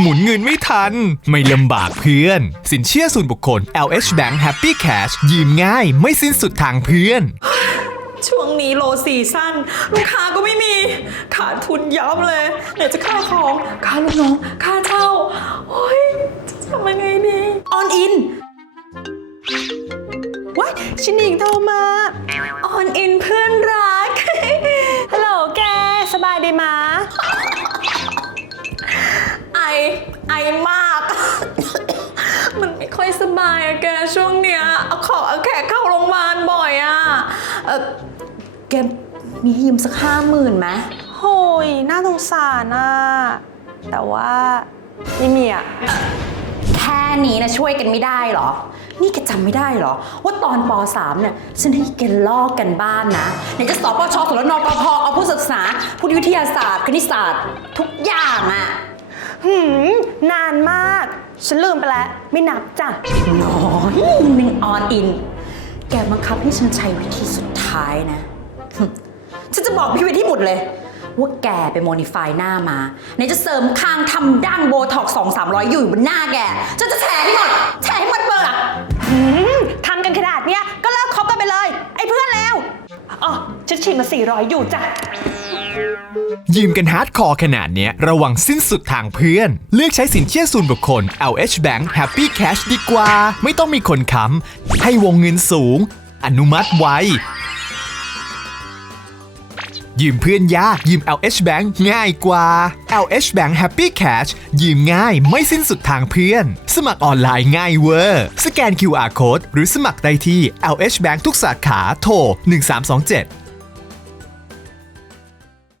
หมุนเงินไม่ทันไม่ลำบากเพื่อน สินเชื่อส่วนบุคคล LH Bank Happy Cash ยืมง่ายไม่สิ้นสุดทางเพื่อน ช่วงนี้โลซีสั้นลูกค้าก็ไม่มี ขาดทุนยับเลยไหนจะค่าของ ค่าลูกน้อง ค่าเช่า โอ้ยจะทำยังไงดีออนอินว้าชินิงโทรมา ออนอินเพื่อนมาก มันไม่ค่อยสบายอะแก ช่วงเนี้ยเอาขอเอาแขกเข้าโรงพยาบาลบ่อยอะเออแกมียืมสักห้าหมื่นไหมโหยน่าสงสารน่ะแต่ว่าไม่มีอะแค่นี้นะช่วยกันไม่ได้เหรอ นี่แกจำไม่ได้เหรอ ว่าตอนป .3 เนี่ยฉันให้แกลอกกันบ้านนะไหนจะสอบปชสรนปพเอาผู้ศึกษาผู้วิทยาศาสตร์คณิตศาสตร์ทุกอย่างหืมนานมาก ฉันลืมไปแล้ว ไม่นับจ้ะ น้อยมึงออนอิน แกบังคับให้ฉันใช้วิธีสุดท้ายนะ ฉันจะบอกพี่วิทย์ที่หมดเลย ว่าแกไปโมนิฟายหน้ามาไหนจะเสริมคางทำดั้งโบท็อกสองสามร้อยอยู่บนหน้าแก ฉันจะแฉให้หมดแฉให้หมดเปิือกทำกันขนาดเนี้ยก็เลิกคบกันไปเลย ไอ้เพื่อนแล้วอ๋อฉันฉีดมาสี่ร้อยอยู่จ้ะยืมกันฮาร์ดคอร์ขนาดเนี้ย ระวังสิ้นสุดทางเพื่อน เลือกใช้สินเชื่อส่วนบุคคล LH Bank Happy Cash ดีกว่า ไม่ต้องมีคนค้ำให้วงเงินสูง อนุมัติไวยืมเพื่อนยากยืม LH Bank ง่ายกว่า LH Bank Happy Cash ยืมง่ายไม่สิ้นสุดทางเพื่อน สมัครออนไลน์ง่ายเวอร์ สแกน QR Code หรือสมัครได้ที่ LH Bank ทุกสาขาโทร1327